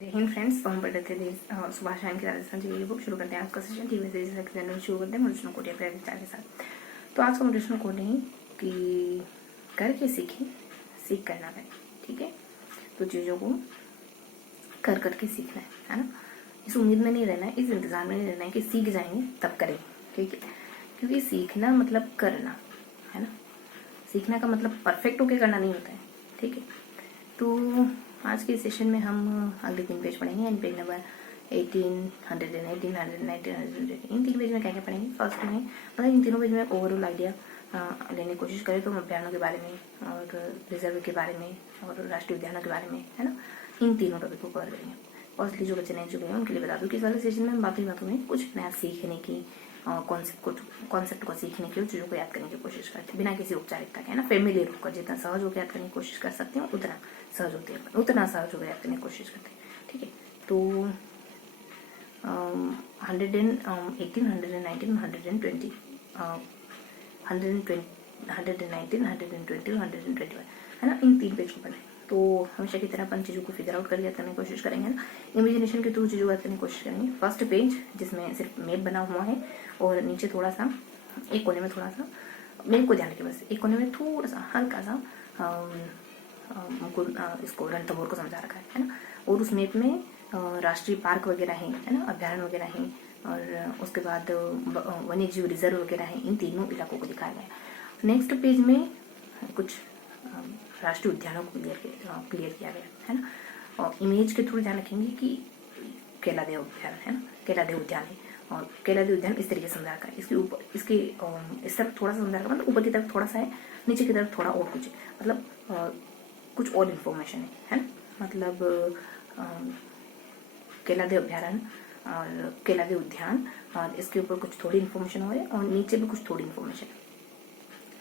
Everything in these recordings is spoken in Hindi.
जय हिंद फ्रेंड्स, तो हम पढ़ रहे थे सुभाष शाइन की राजस्थान जी बुक। शुरू करते हैं आज का सेशन। ठीक है, जैसे शुरू करते हैं मोटिवेशनल कोट या फिर विचार के साथ। तो आज का मोटिवेशनल कोट है कि करके सीखें, सीख कर ना करें। ठीक है, तो चीज़ों को कर करके सीखना है ना। इस उम्मीद में नहीं रहना है, इस इंतजार में नहीं रहना है कि सीख जाएंगे तब करेंगे। ठीक है, क्योंकि सीखना मतलब करना है ना। सीखना का मतलब परफेक्ट होके करना नहीं होता है। ठीक है, तो आज के सेशन में हम अगले 3 पेज पढ़ेंगे। यानी पेज नंबर 18, 118, 19, इन 3 पेज में क्या क्या पढ़ेंगे। फर्स्ट में मतलब इन तीनों पेज में ओवरऑल आइडिया लेने की कोशिश करें तो अभियानों के बारे में और रिजर्व के बारे में और राष्ट्रीय उद्यानों के बारे में है ना। इन तीनों टॉपिक को कवर करेंगे। फर्स्टली जो बच्चे नए चुके हैं उनके लिए बता दूं कि इस वाले सेशन में हम बातों में कुछ नया सीखने की कॉन्सेप्ट को सीखने की, चीज़ों को याद करने की कोशिश करते हैं बिना किसी औपचारिकता के, है ना। फेमिलियर होकर जितना सहज होकर याद करने की कोशिश कर सकते हैं उतना सहज होकर याद करने की कोशिश करते हैं। ठीक है, तो 118, 119, 120, 119, 120, 121 है ना। इन 3 पेज को पढ़ें तो हमेशा की तरह अपन चीज़ों को फिगर आउट करके याद करने की कोशिश करेंगे ना। इमेजिनेशन के थ्रू चीज़ों को याद करने की कोशिश करेंगे। फर्स्ट पेज जिसमें सिर्फ मैप बना हुआ है और नीचे थोड़ा सा एक कोने में थोड़ा सा मैप को ध्यान रखिए, बस एक कोने में थोड़ा सा हल्का सा इसको रणथंभौर को समझा रखा है ना। और उस मैप में राष्ट्रीय पार्क वगैरह है ना, अभ्यारण्य वगैरह है और उसके बाद वन्य जीव रिजर्व वगैरह है। इन तीनों इलाकों को दिखाया गया है। नेक्स्ट पेज में कुछ राष्ट्रीय उद्यानों को क्लियर किया गया है ना। और इमेज के थ्रू ध्यान रखेंगे कि केलादेव अभ्यारण्य है ना, केलादेव उद्यान है और केलादेव उद्यान इस तरीके से समझा रखा है। इसके ऊपर इस तरफ थोड़ा सा समझा रखा, मतलब ऊपर की तरफ थोड़ा सा है, नीचे की तरफ थोड़ा और कुछ है, मतलब कुछ और इन्फॉर्मेशन है ना। मतलब केलादेव अभ्यारण्य और केलादेव उद्यान और इसके ऊपर कुछ थोड़ी इन्फॉर्मेशन हो है और नीचे भी कुछ थोड़ी इन्फॉर्मेशन है।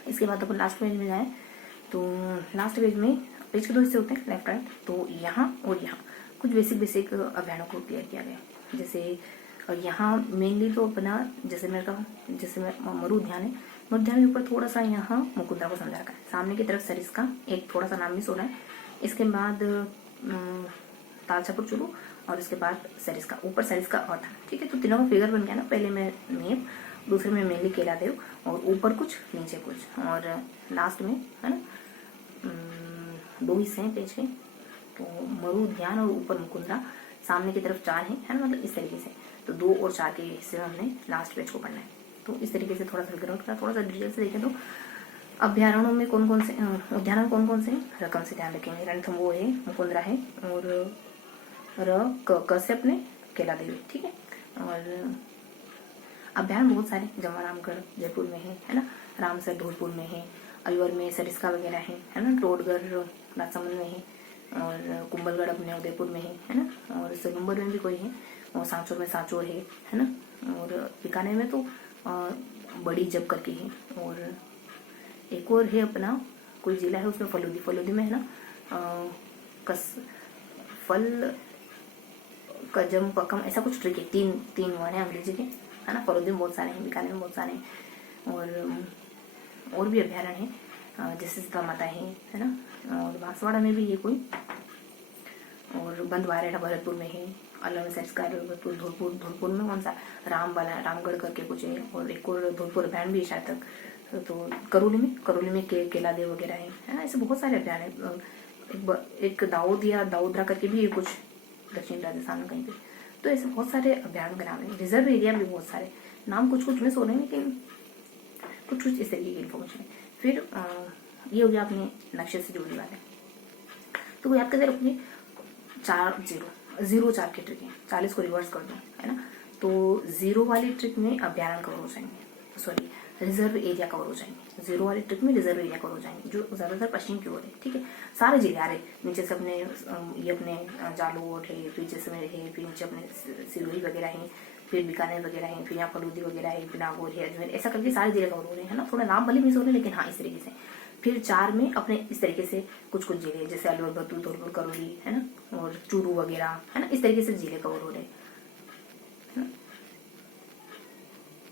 इसके बाद अपन लास्ट पेज में जाए तो लास्ट पेज में पेज के 2 हिस्से होते हैं, लेफ्ट राइट। तो यहाँ और यहाँ कुछ बेसिक अभियानों को क्लियर किया गया। जैसे यहाँ मेनली तो अपना जैसे मरु उद्यान है, मरु उद्यान के ऊपर थोड़ा सा यहाँ मुकुंदरा को समझा रखा है। सामने की तरफ सरिस्का, एक थोड़ा सा नाम मिस हो रहा है। इसके बाद तालछापुर चुरू और इसके बाद सरिस्का, ऊपर सरिस्का और था। ठीक है, तो तीनों का फिगर बन गया ना। पहले में मेप, दूसरे में मेनली केलादेव और ऊपर कुछ नीचे कुछ और लास्ट में है ना 2 हिस्से हैं पेज के। तो मरु उद्यान और ऊपर मुकुंदरा, सामने की तरफ 4 है ना, मतलब इस तरीके से। तो 2 और 4 के हिस्से में हमने लास्ट पेज को पढ़ना है। तो इस तरीके से थोड़ा सा फिगर आउट करा, थोड़ा सा डिटेल से देखें तो अभ्यारण्यों में कौन कौन से उद्यानों में कौन कौन से रकम से ध्यान रखेंगे। रणथंभौर है, मुकुंदरा है और क से अपने केलादेव। ठीक है, और अभ्यारण्य बहुत सारे जमवारामगढ़ जयपुर में है ना, रामसर धौलपुर में है, अलवर में सरिस्का वगैरह है ना, टोडगढ़ राजसमंद में है और कुंभलगढ़ अपने उदयपुर में है ना, और सलूम्बर में भी कोई है और सांचौर में सांचौर है ना, और बीकानेर में तो बड़ी जब करके है। और एक और है अपना कोई जिला है उसमें फलोदी में है ना, फल कजम पकम ऐसा कुछ ट्रिक है। तीन वर्ड है अंग्रेजी के है ना। फलोदी में बहुत सारे हैं, बीकानेर में बहुत सारे हैं और भी अभ्यारण्य है जैसे सीता माता है ना, और बांसवाड़ा में भी है कोई, और बंदवाड़ा भरतपुर में है, अलवर में सरिस्का, धौलपुर में कौन सा रामगढ़ करके कुछ है, और एक और धौलपुर अभ्यारण्य भी शायद तक। तो करौली में केलादेव वगैरह है ना। ऐसे बहुत सारे अभ्यारण्य है। एक दाऊदरा करके भी है कुछ दक्षिण राजस्थान में कहीं पे। तो ऐसे बहुत सारे अभ्यारण्य के नाम है। रिजर्व एरिया भी बहुत सारे नाम कुछ मिस हो रहे हैं, लेकिन कुछ इस तरीके की इन्फॉर्मेशन है। फिर ये हो गया अपने नक्शे से जुड़ने वाले। तो वो याद करते रखिए 4 की ट्रिक है। 40 को रिवर्स कर दो है ना, तो 0 वाली ट्रिक में अभ्यारण्य कवर हो जाएंगे, सॉरी रिजर्व एरिया कवर हो जाएंगे। 0 वाली ट्रिक में रिजर्व एरिया कवर हो जाएंगे, जो ज्यादातर पश्चिम की ओर है। ठीक है, सारे जिले आ रहे नीचे से अपने ये अपने जालोर है, फिर जैसलमेर है, फिर नीचे अपने सिरोही वगैरह है, फिर बीकानेर वगैरह है, फिर यहाँ फलूदी वगैरह है, फिर नागौर है, अजमेर, ऐसा करके सारे जिले कवर हो रहे हैं ना। थोड़ा नाम भले मिस हो रहे हैं, लेकिन हाँ इस तरीके से। फिर 4 में अपने इस तरीके से कुछ जिले जैसे अलवर, भरतपुर, धौलपुर, करौली है ना, और चूरू वगैरह है ना, इस तरीके से जिले कवर हो रहे हैं।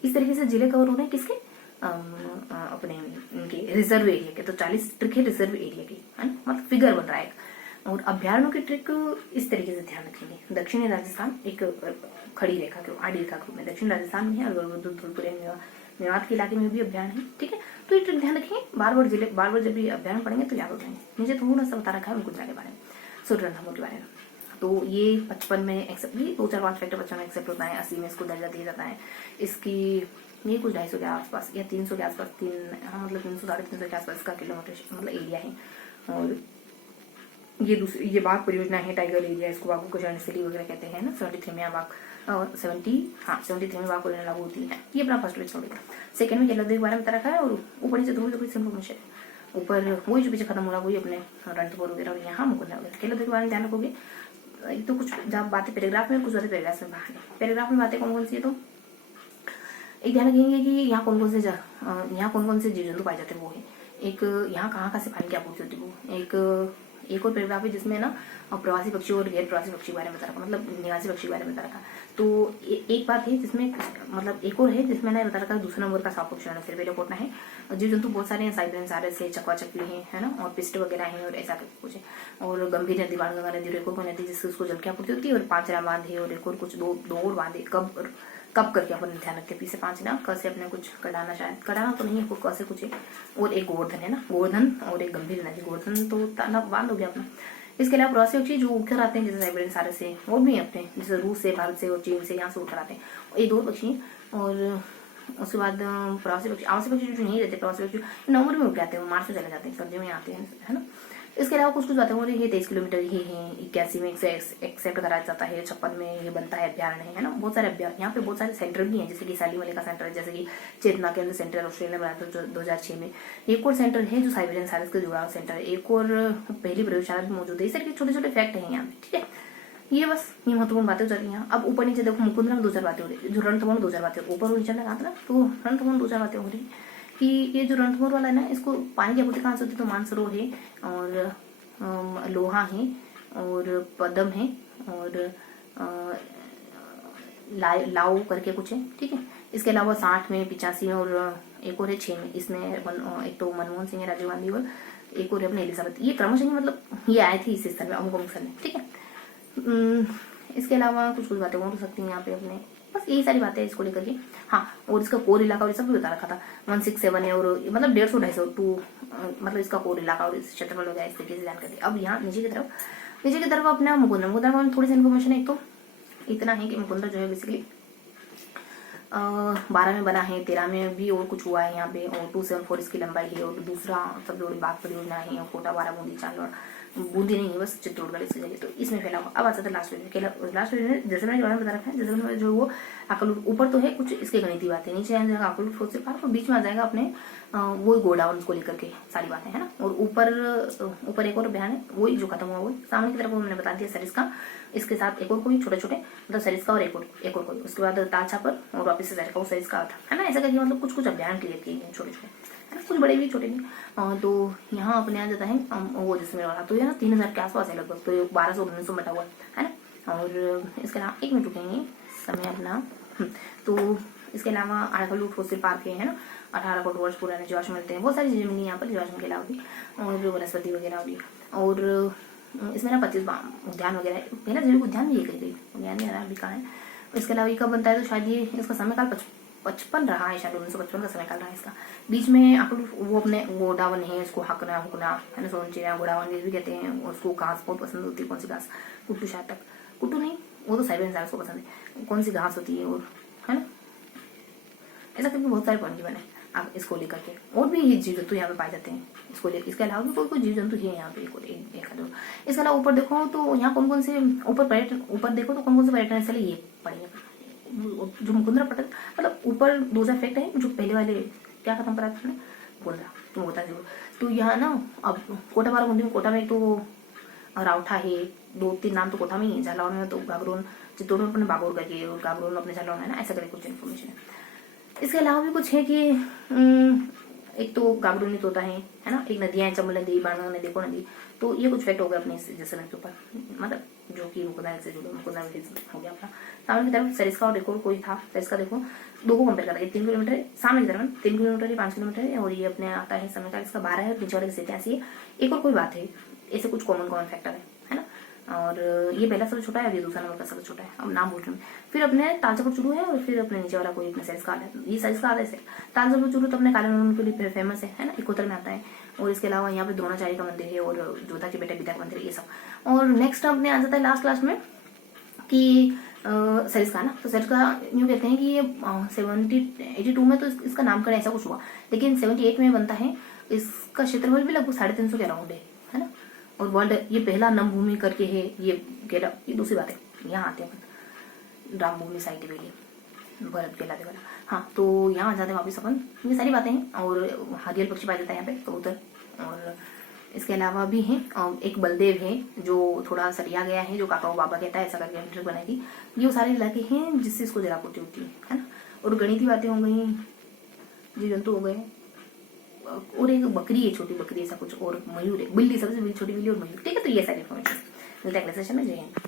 इस तरीके से जिले कवर हो रहे हैं किसके अपने इनके रिजर्व एरिया के। तो 40 ट्रिक है रिजर्व एरिया की है ना, मतलब फिगर बन रहा है। और अभ्यारण्यों की ट्रिक इस तरीके से ध्यान रखेंगे। दक्षिणी राजस्थान एक खड़ी रेखा के आड़ी रेखा के रूप में दक्षिण राजस्थान में है, और धौलपुर मेवात के इलाके में भी अभ्यारण है, ठीक है। तो ये ट्रिक ध्यान रखेंगे, बार बार जब ये अभ्यारण पढ़ेंगे तो याद हो जाएंगे। नीचे थोड़ा सा बता रखा है उनको के बारे में, सूर्य रणथंभौर के बारे में। तो ये 55 में एक्सेप्ट, ये 2 4 5 फैक्टर 55 में एक्सेप्ट होता है, 80 में इसको दर्जा दिया जाता है। इसकी ये कुछ 250 के आसपास या 300 के आसपास, मतलब 300 350 के आसपास का किलोमीटर मतलब एरिया है। और ये दूसरी ये बाघ परियोजना है, टाइगर एरिया, इसको बाघों को जॉइंट सिटी वगैरह कहते हैं ना। 73 में बाघ 73 में बाघ परियोजना लागू होती है। ये अपना फर्स्ट पेज छोड़ेगा। सेकंड में केला के बारे में बता रखा है, और ऊपर नीचे थोड़ी थोड़ी इन्फॉर्मेशन ऊपर वही जो पीछे खत्म हो रहा वही अपने रणथंभौर वगैरह और यहाँ मुकुंदा वगैरह। केला के बारे में ध्यान रखोगे तो कुछ जब बातें पैराग्राफ में, कुछ बातें पैराग्राफ में बाहर है। पैराग्राफ में बातें कौन कौन सी है, तो एक ध्यान रखेंगे कि यहाँ कौन कौन से जीव जंतु पाए जाते हैं वो है। एक यहाँ कहाँ से पानी की आपूर्ति होती है वो। एक और पैराग्राफ है जिसमें ना प्रवासी पक्षी और गैर प्रवासी पक्षी के बारे में बता रखा, मतलब निवासी पक्षी के बारे में बता रखा। तो एक बात है जिसमें मतलब एक और है जिसमें ना बता रखा दूसरा नंबर का साफ ऑप्शन फिर पहले कोटना है। जीव जंतु बहुत सारे हैं, साइबेरियन सारस है, चकवा चकली है ना, और पिस्ट वगैरह है और ऐसा कुछ है। और गंभीर नदी, बाणगंगा नदी और एक और नदी जिससे उसको जल की आपूर्ति होती है। और 5 बांध है और एक और कुछ दो और बांध है। कब करके अपन ध्यान रखते हैं, पी से 5 ना, क से अपने कुछ कड़ाना, शायद कड़ाना तो नहीं है, क से कुछ है। और एक गोवर्धन है ना, गोवर्धन और एक गंभीर नदी। गोवर्धन तो तालाब बांध हो गया अपना। इसके अलावा प्रवासी पक्षी जो उड़कर आते हैं, जैसे साइबेरियन सारस से, और भी अपने जैसे रूस से, भारत से और चीन से, यहाँ से उड़कर आते हैं, ये 2 पक्षी। और उसके बाद प्रवासी पक्षी, आवासी पक्षी जो नहीं रहते, प्रवासी पक्षी नवंबर में उड़ जाते हैं, वो मार्च में चले जाते हैं, सर्दियों में आते हैं, है ना। इसके अलावा कुछ बातें हो रही है। 23 किलोमीटर ही है, 81 में एक्सेप्ट करा जाता है, 56 में ये बनता है अभ्यारण्य, है ना। बहुत सारे अभ्यारण्य, यहाँ पे बहुत सारे सेंटर भी हैं, जैसे कि सालीमले का सेंटर है, जैसे कि चेतना केंद्र सेंटर ऑस्ट्रेलिया में बनाया था 2006 में। एक और सेंटर है जो साइबेरियन सारस के जुड़ाव सेंटर है। एक और पहली प्रयोगशाला भी मौजूद है। इस तरह के छोटे छोटे फैक्ट है यहाँ पे, ठीक है। ये बस ये महत्वपूर्ण बातें हो जाती हैं। अब ऊपर नीचे देखो, मुकुंदरा में 2 4 बातें हो रही है, जो रणथंभौर में 2 4 बातें ऊपर और नीचे में कहा था ना, तो रणथंभौर में 2 4 बातें हो रही कि ये जो रणथंभौर वाला है ना, इसको पानी की आपूर्ति कहाँ से होती है, तो मानसरोवर है और लोहा है और पदम है और लाओ करके कुछ है, ठीक है। इसके अलावा 60 में, 85 में और एक और है 6 में। इसमें एक तो मनमोहन सिंह है, राजीव गांधी और एक और है अपने एलिजाबेथ। ये क्रमशः मतलब ये आए थे इस स्तर में, अमुक स्तर में, ठीक है। इसके अलावा कुछ बातें और हो सकती हैं यहाँ पे अपने, बस यही सारी बातें इसको लेकर के। हाँ, और इसका कोर इलाका और सब भी बता रखा था। 167 है और मतलब 150-250 मतलब इसका कोर इलाका और इस क्षेत्रफल हो गया, इस तरीके से जानकारी दी। अब यहाँ नीचे की तरफ अपना मुकुंदरा में थोड़ी सी इन्फॉर्मेशन है। तो इतना है कि मुकुंदरा जो है बेसिकली 12 में बना है, 13 में भी और कुछ हुआ है यहाँ पे, और 274 इसकी लंबाई है। और दूसरा सबसे बड़ी बाघ परियोजना है, और कोटा 12 बूंदी चांदौड़, बूंदी नहीं है बस चित्तौड़गढ़ इसकी जगह, तो इसमें फैला हुआ। अब आता था लास्ट में। लास्ट में जैसे मैंने बता रखा है, जैसे जो वो अकलूट ऊपर तो है कुछ इसके गणितीय बातें, नीचे आ जाएगा अकलूट फोर्स पार्क, और बीच में आ जाएगा अपने वही गोडाउन को लेकर के सारी बातें, है ना। और ऊपर एक और बयान है, वही जो खत्म हुआ वही सामने की तरफ मैंने बता दिया सरिस्का, इसके साथ एक और कोई छोटे छोटे मतलब सरिस्का और एक और कोई, उसके बाद ताल छापर और वापिस से सरिस्का, वो सरिस्का था, है ना। ऐसा करके मतलब कुछ अभियान क्लियर किए गए छोटे छोटे, है ना, कुछ बड़े भी छोटे भी। तो यहाँ अपने आ जाता है वो जैसे मेरा वाला, तो ये ना 3000 के आसपास है लगभग, तो 1200-1900 बटा हुआ है ना। और इसके अलावा 1 मिनट रुकेंगे समय अपना। तो इसके अलावा अकलूट फोसिल पार्क है ना, 18 करोड़ वर्ष पुराने जीवाश्म मिलते हैं, बहुत सारी चीजें मिली यहाँ पर जीवाश्म के अलावा भी, और वनस्पति वगैरह होगी। और इसमें ना 25 उद्यान वगैरह है ना, जैविक उद्यान भी है कहीं उद्यान नहीं आ रहा अभी कहाँ है। इसके अलावा ये कब बनता है, तो शायद ये इसका समय काल 55 रहा है, शायद 1955 का समय काल रहा है इसका। बीच में अकलूट वो अपने गोडावन है, उसको हुकना है ना, सोनचिड़िया गोडावन भी कहते हैं। उसको घास बहुत पसंद होती है, कौन सी घास, कुट्टू शायद तक, कुट्टू नहीं वो तो साइबेरियन सारस को पसंद है, कौन सी घास होती है, और है ना ऐसा करके बहुत सारे पॉइंट बने आप इसको लेकर के। और भी ये जीव जंतु यहाँ पे पाए जाते हैं इसको लेकर। इसके अलावा भी कोई जीव जंतु है यहाँ पे एक दो। इसके अलावा ऊपर देखो तो यहाँ कौन कौन से ऊपर देखो तो कौन कौन से पर्यटन स्थल ये पड़ेंगे, जो मुकुंदरा पटल मतलब ऊपर 2000 फैक्ट है, जो पहले वाले क्या खत्म करा था मुकुंदरा, तो होता है जरूर। तो यहाँ ना अब कोटा 12 बूंदी में, कोटा में तो राउठा है, 2-3 नाम तो कोटा में ही है, झालावाड़ में तो गागरोन, चित्तौड़ में अपने बागोर करके, और गागरोन अपने झालावाड़ है ना, ऐसा करके कुछ इन्फॉर्मेशन है। इसके अलावा भी कुछ है कि एक तो गागरोनी तोता है ना, एक नदियां हैं, चंबल नदी, बाणगंगा नदी, देखो नदी, तो ये कुछ फैक्ट हो गया अपने जैसे के ऊपर, मतलब जो कि मुकुंदरा से जुड़े, मुकुंदरा हो गया अपना। सामने की तरफ सरिस्का और रिकॉर्ड कोई था, सरिस्का देखो 2 को कंपेयर करा, 3 किलोमीटर सामने की तरफ 3 किलोमीटर है, 5 किलोमीटर है, और ये अपने आता है समय का इसका 12 है, पीछे वाले 87 है। एक और कोई बात है, ऐसे कुछ कॉमन फैक्टर है, और ये पहला सबसे छोटा है और ये दूसरा नंबर का सबसे छोटा है, अब नाम पूछ रहे हैं। फिर अपने तालचपर चूरू है और फिर अपने नीचे वाला कोई अपने सरिस्का है, ये सरिस्का है। तालचपर चूरू तो अपने काले नून के लिए फेमस है ना, इकोतर में आता है। और इसके अलावा यहाँ पे द्रोणाचार्य का मंदिर है और जोधा के बेटा बिदा का मंदिर है, ये सब। और नेक्स्ट अपने आ जाता है लास्ट में कि सरिस्का ना, तो सरिस्का यूँ कहते हैं कि ये 82 में तो इसका नामकरण ऐसा कुछ हुआ, लेकिन 78 में बनता है। इसका क्षेत्रफल भी लगभग 350 के अराउंड है ना। और वर्ल्ड ये पहला नमभूमि करके है, ये दूसरी बात है। यहाँ आते हैं अपन रामभूमि साइट वैली भरत कहलाते वाला। हाँ, तो यहाँ आ जाते हैं वापिस अपन, ये सारी बातें हैं। और हरियल पक्षी पाया जाता है यहाँ पे, कबूतर। और इसके अलावा भी है एक बलदेव है जो थोड़ा सरिया गया है, जो काका बाबा कहता है, ऐसा करके एंट्री बनाई थी। ये वो सारे इलाके हैं जिससे इसको जलापूर्ति होती है ना। और गणितीय बातें हो गई, जीव जंतु हो गए, और एक बकरी है, छोटी बकरी ऐसा कुछ, और मयूर है, बिल्ली सबसे छोटी बिल्ली और मयूर। ठीक है, तो ये सारी इन्फॉर्मेशन मिलता है अगले सेशन में। जय हिंद।